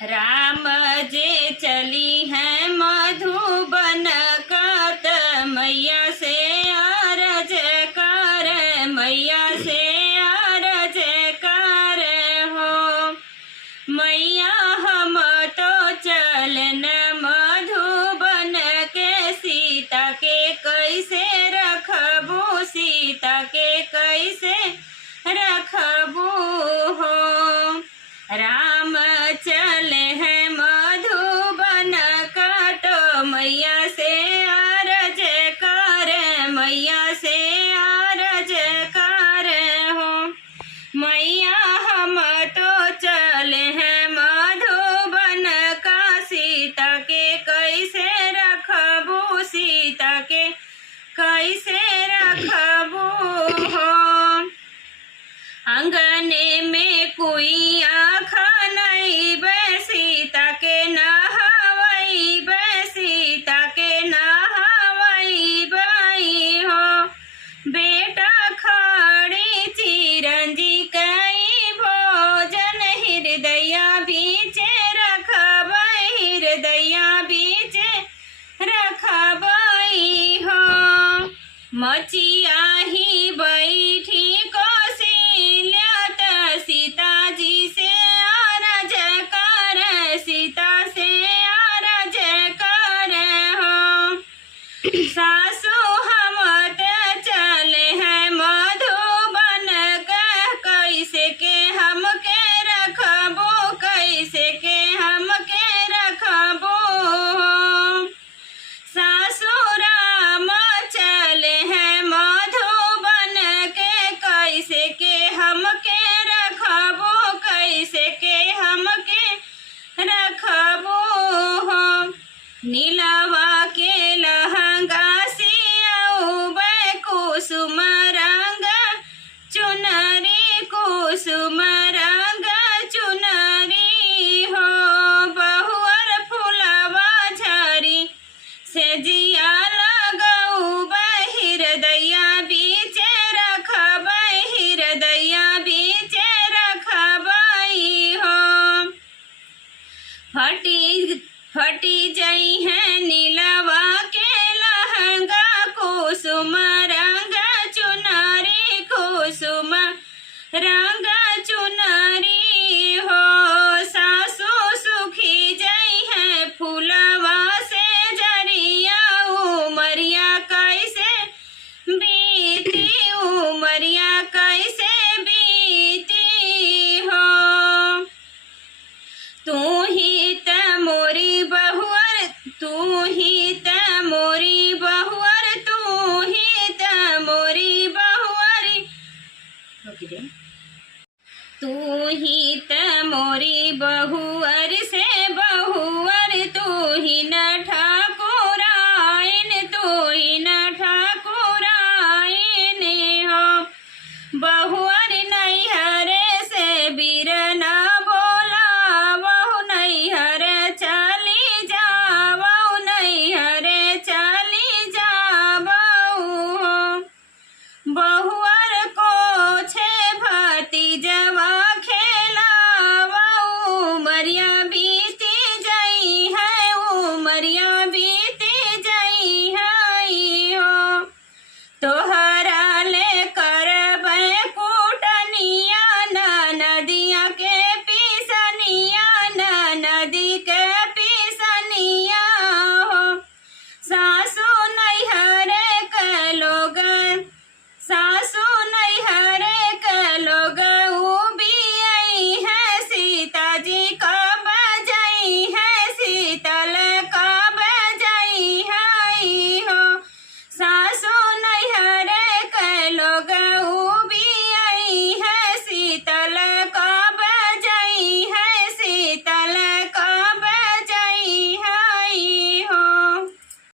राम जे चली है मधुबन कत मैया से अरज कर, मैया से अरज कर हो। मैया हम तो चलन मधुबन के, सीता के कैसे रखबू, सीता के कैसे रखबू हो। राम चले हैं मधुबन काटो, मैया से अरज कर, मैया से अरज कर हो। मैया हम तो चले हैं मधुबन का, सीता के कैसे रखबू, सीता के कैसे रखबू हो। अंगने में कोई आखा नहीं बे, सीता के नहावई बे, सीता के नहावई बाई हो। बेटा खड़ी चिरंजी कई भोजन, हृदय बीचे रखबई, हृदय बीचे रखबई हो। मचिया ही बैठी कौशल्या, सीता जी से अरज कर, सीता से अरज कर हो। सासू हम ते चले हैं मधुबन का, कैसे के हम के रखबो, कैसे के हम के रखबो। सासू राम चले हैं मधुबन के, कैसे के हम के रखबो, कैसे के हम के रखबो हो। नीलवा के लहंगा सियाऊबे, कुसुम रंग चुनरी, कुसुम रंग चुनरी हो। बहुअर फुलवा झरी से जिया लगऊबे, हृदय बीचे रखबई, हृदय बीचे रखबई हो। फटी जई है नीलवा के लहंगा, कुसुम रंग चुनरी, कुसुम रंग चुनरी हो। सासू सुखी जई है फूलवा से जरिया, उमरिया कैसे बीती, उमरिया कैसे बीती हो। तू ही त मोरी बहुअर, तू ही त मोरी बहुअर, तू ही त मोरी बहुअरी, तू ही त मोरी बहुअर से बहुअर, तू ही न ठाकुराइन, तू ही न ठाकुराइन हो। बहुअर नैहरे से बीरना बोला, बहु नैहर चली जावऊ, नैहर चली जावऊ हो। बहुअर को छे भतीजवा खेलावऊ, मरिया बीत